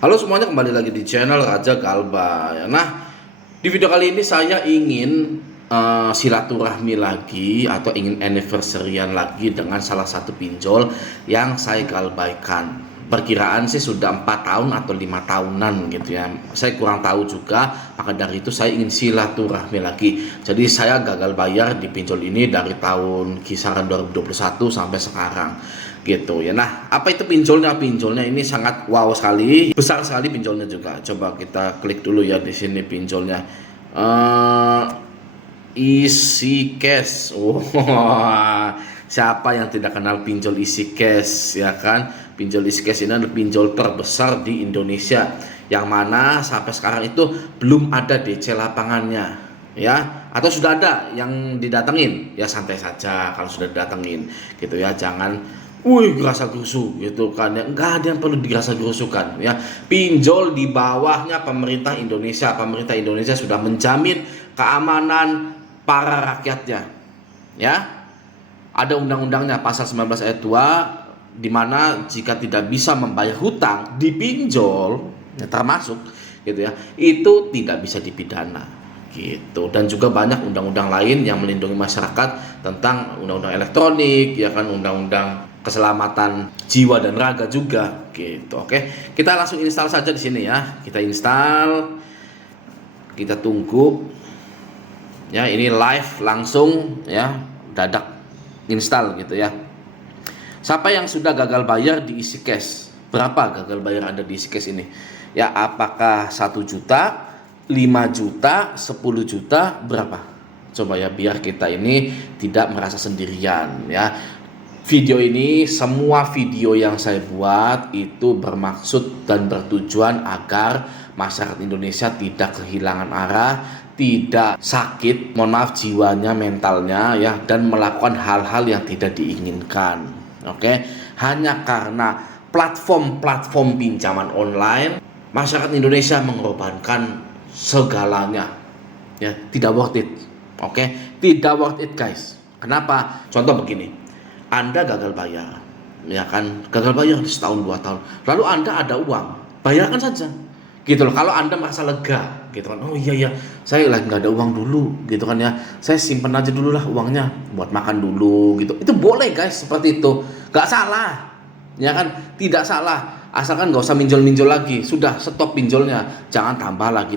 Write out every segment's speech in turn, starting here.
Halo semuanya, kembali lagi di channel Raja Galba. Nah, di video kali ini saya ingin silaturahmi lagi atau ingin anniversary-an lagi dengan salah satu pinjol yang saya galbaikan. Perkiraan sih sudah 4 tahun atau 5 tahunan gitu ya. Saya kurang tahu juga, maka dari itu saya ingin silaturahmi lagi. Jadi saya gagal bayar di pinjol ini dari tahun kisaran 2021 sampai sekarang gitu ya. Nah, apa itu pinjolnya? Pinjolnya ini sangat wow sekali, besar sekali pinjolnya juga. Coba kita klik dulu ya di sini pinjolnya. eh Easy Cash. Siapa yang tidak kenal pinjol Easy Cash ya kan? Pinjol Easy Cash ini adalah pinjol terbesar di Indonesia, yang mana sampai sekarang itu belum ada DC lapangannya ya, atau sudah ada yang didatengin ya, santai saja kalau sudah didatengin gitu ya, jangan gerasa gerusu gitu kan ya, enggak ada yang perlu dirasa gerusukan ya. Pinjol di bawahnya pemerintah Indonesia. Pemerintah Indonesia sudah menjamin keamanan para rakyatnya ya. Ada undang-undangnya pasal 19 ayat 2, di mana jika tidak bisa membayar hutang di pinjol ya, termasuk gitu ya, itu tidak bisa dipidana gitu. Dan juga banyak undang-undang lain yang melindungi masyarakat, tentang undang-undang elektronik ya kan, undang-undang keselamatan jiwa dan raga juga gitu. Oke, kita langsung install saja di sini ya. Kita install, kita tunggu ya. Ini live langsung ya, dadak install gitu ya. Siapa yang sudah gagal bayar di Easy Cash? Berapa gagal bayar Anda di Easy Cash ini? Ya, apakah 1 juta, 5 juta, 10 juta, berapa? Coba ya, biar kita ini tidak merasa sendirian ya. Video ini, semua video yang saya buat itu bermaksud dan bertujuan agar masyarakat Indonesia tidak kehilangan arah, tidak sakit, mohon maaf, jiwanya, mentalnya ya, dan melakukan hal-hal yang tidak diinginkan. Oke, hanya karena platform-platform pinjaman online, masyarakat Indonesia mengorbankan segalanya ya, tidak worth it. Oke, tidak worth it guys. Kenapa? Contoh begini, Anda gagal bayar ya kan, gagal bayar setahun 2 tahun, lalu Anda ada uang, bayarkan saja gitu loh. Kalau Anda merasa lega gitu kan, oh iya saya lagi nggak ada uang dulu gitu kan ya, saya simpen aja dulu lah uangnya buat makan dulu gitu, itu boleh guys, seperti itu, nggak salah ya kan, tidak salah, asalkan nggak usah minjol lagi. Sudah, stop pinjolnya, jangan tambah lagi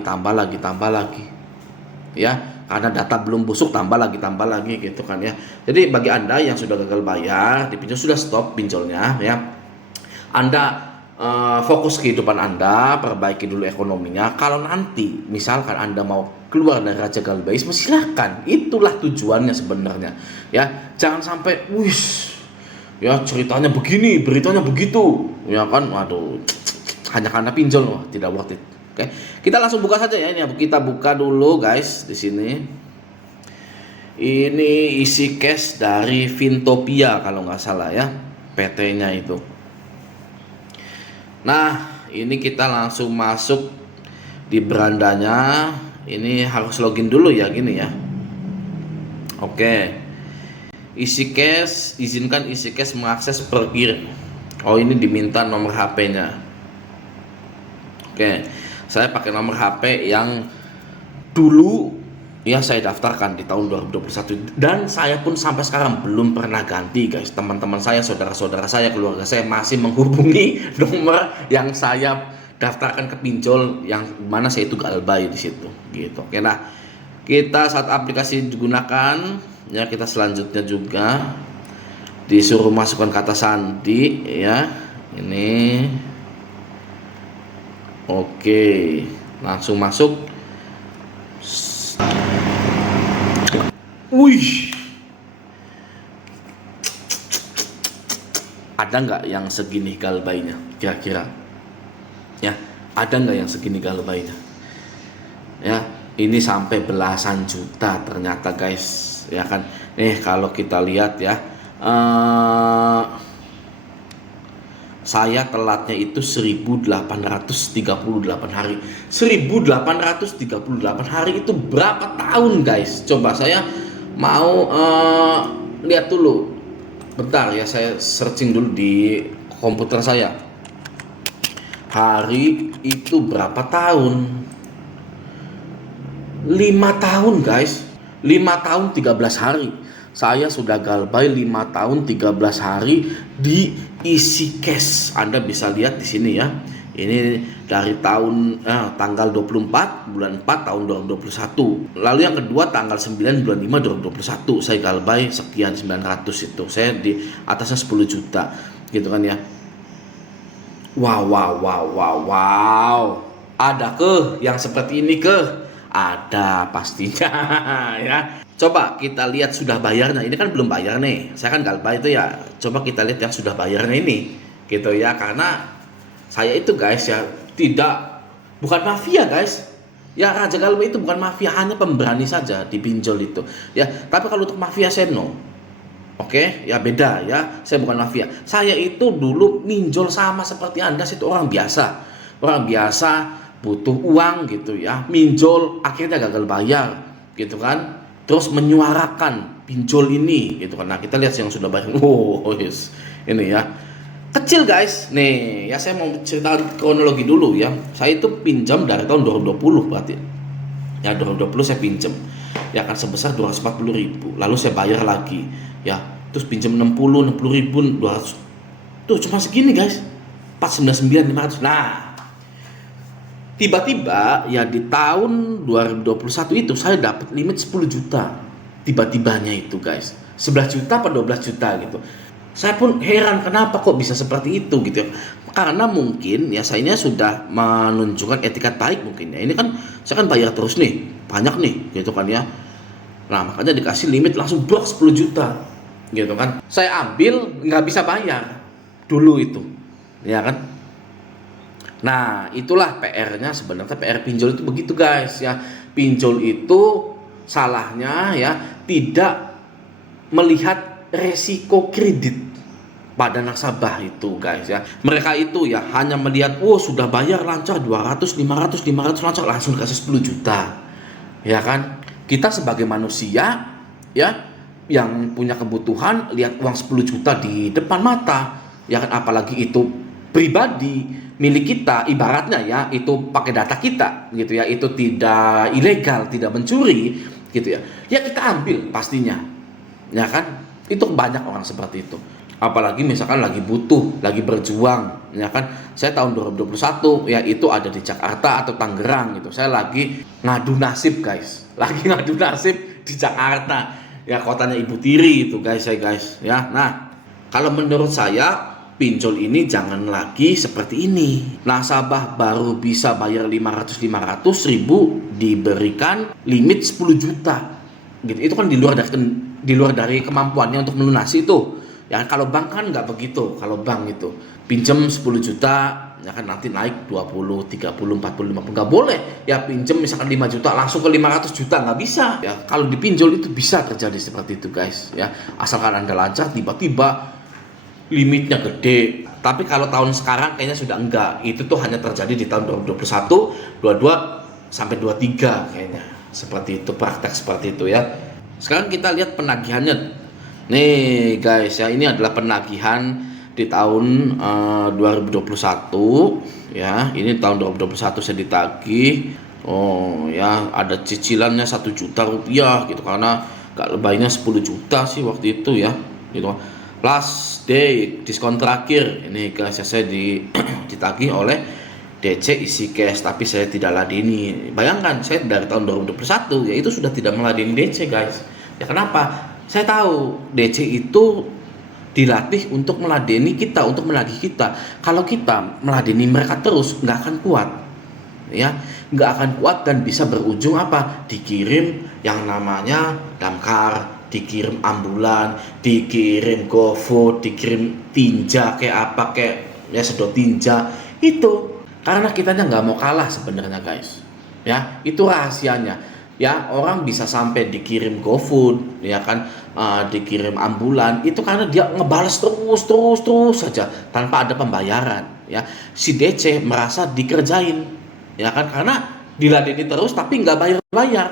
ya, karena data belum busuk, tambah lagi gitu kan ya. Jadi bagi Anda yang sudah gagal bayar di pinjol, sudah stop pinjolnya ya. Anda fokus kehidupan Anda, perbaiki dulu ekonominya. Kalau nanti misalkan Anda mau keluar dari Raja Galbaisme, silakan. Itulah tujuannya sebenarnya ya. Jangan sampai ya ceritanya begini, beritanya begitu ya kan, waduh, hanya karena pinjol, wah, tidak worth it. Oke, kita langsung buka saja ya. Ini kita buka dulu guys di sini. Ini Easy Cash dari Fintopia kalau nggak salah ya, PT-nya itu. Nah, ini kita langsung masuk di berandanya. Ini harus login dulu ya, gini ya. Oke. Easy Cash, izinkan Easy Cash mengakses Oh, ini diminta nomor HP-nya. Oke, saya pakai nomor HP yang dulu ya saya daftarkan di tahun 2021, dan saya pun sampai sekarang belum pernah ganti guys. Teman-teman saya, saudara-saudara saya, keluarga saya masih menghubungi nomor yang saya daftarkan ke pinjol, yang mana saya itu galbay di situ gitu. Oke, nah kita saat aplikasi digunakan ya, kita selanjutnya juga disuruh masukkan kata sandi ya. Ini oke, langsung masuk. Wih, ada nggak yang segini galbainya kira-kira ya? Ada nggak yang segini galbainya ya? Ini sampai belasan juta ternyata guys ya kan. Nih kalau kita lihat ya, saya telatnya itu 1838 hari. 1838 hari itu berapa tahun guys? Coba saya mau lihat dulu. Bentar ya, saya searching dulu di komputer saya. hari itu berapa tahun? 5 tahun guys, 5 tahun 13 hari. Saya sudah galbay 5 tahun 13 hari di isi cash. Anda bisa lihat di sini ya. Ini dari tanggal 24 bulan 4 tahun 2021. Lalu yang kedua tanggal 9 bulan 5 2021. Saya galbay sekian 900 itu. Saya di atasnya 10 juta gitu kan ya. Wow. Ada yang seperti ini Ada pastinya ya. Coba kita lihat sudah bayarnya. Ini kan belum bayar nih. Saya kan galbay itu ya. Coba kita lihat yang sudah bayarnya ini. Gitu ya. Karena saya itu guys ya bukan mafia guys. Ya Raja Galbay itu bukan mafia, hanya pemberani saja di pinjol itu. Ya, tapi kalau untuk mafia saya no. Oke, ya beda ya. Saya bukan mafia. Saya itu dulu minjol sama seperti Anda, itu orang biasa. Orang biasa butuh uang gitu ya, minjol akhirnya gagal bayar gitu kan, terus menyuarakan pinjol ini gitu kan. Nah kita lihat yang sudah bayar. Yes. Ini ya kecil guys nih ya. Saya mau cerita kronologi dulu ya. Saya itu pinjam dari tahun 2020 berarti ya. 2020 saya pinjam ya kan sebesar 240.000, lalu saya bayar lagi ya, terus pinjam 60.000 200 tuh cuma segini guys, 499.500. Nah tiba-tiba ya di tahun 2021 itu saya dapat limit 10 juta. Tiba-tibanya itu guys, 11 juta atau 12 juta gitu. Saya pun heran kenapa kok bisa seperti itu gitu. Karena mungkin ya saya sudah menunjukkan etikat baik mungkin ya. Ini kan saya kan bayar terus nih, banyak nih gitu kan ya. Nah makanya dikasih limit langsung blok 10 juta gitu kan. Saya ambil nggak bisa bayar dulu itu ya kan. Nah itulah PR-nya sebenarnya. PR pinjol itu begitu guys ya. Pinjol itu salahnya ya tidak melihat resiko kredit pada nasabah itu guys ya. Mereka itu ya hanya melihat sudah bayar lancar 200, 500 lancar, langsung dikasih 10 juta ya kan. Kita sebagai manusia ya yang punya kebutuhan lihat uang 10 juta di depan mata ya kan, apalagi itu pribadi milik kita, ibaratnya ya itu pakai data kita gitu ya, itu tidak ilegal, tidak mencuri gitu ya, ya kita ambil pastinya ya kan. Itu banyak orang seperti itu, apalagi misalkan lagi butuh, lagi berjuang ya kan. Saya tahun 2021 ya itu ada di Jakarta atau Tangerang gitu, saya lagi ngadu nasib guys, lagi ngadu nasib di Jakarta ya, kotanya Ibu Tiri itu guys ya. Nah kalau menurut saya pinjol ini jangan lagi seperti ini. Nasabah baru bisa bayar 500.000 diberikan limit 10 juta gitu. Itu kan di luar dari kemampuannya untuk melunasi itu ya. Kalau bank kan nggak begitu. Kalau bank itu pinjam 10 juta ya kan, nanti naik 20, 30, 40, 50, nggak boleh ya. Pinjam misalkan 5 juta langsung ke 500 juta, nggak bisa ya. Kalau di pinjol itu bisa terjadi seperti itu guys ya, asalkan Anda lancar tiba-tiba limitnya gede. Tapi kalau tahun sekarang kayaknya sudah enggak. Itu tuh hanya terjadi di tahun 2021, 22 sampai 23 kayaknya. Seperti itu, praktek seperti itu ya. Sekarang kita lihat penagihannya. Nih guys ya, ini adalah penagihan di tahun 2021 ya. Ini tahun 2021 saya ditagih. Oh ya, ada cicilannya 1 juta rupiah gitu, karena galbaynya 10 juta sih waktu itu ya gitu. Last day diskon terakhir ini guys ya, saya ditagih oleh DC isi cash, tapi saya tidak ladeni. Bayangkan saya dari tahun 2021 ya itu sudah tidak meladeni DC guys ya. Kenapa? Saya tahu DC itu dilatih untuk meladeni kita, untuk menagih kita. Kalau kita meladeni mereka terus nggak akan kuat ya, nggak akan kuat dan bisa berujung apa? Dikirim yang namanya damkar, dikirim ambulan, dikirim GoFood, dikirim tinja kayak apa, kayak ya sedot tinja itu. Karena kitanya nggak mau kalah sebenarnya guys ya, itu rahasianya ya. Orang bisa sampai dikirim GoFood ya kan, dikirim ambulan itu karena dia ngebales terus saja tanpa ada pembayaran ya. Si DC merasa dikerjain ya kan, karena diladeni terus tapi nggak bayar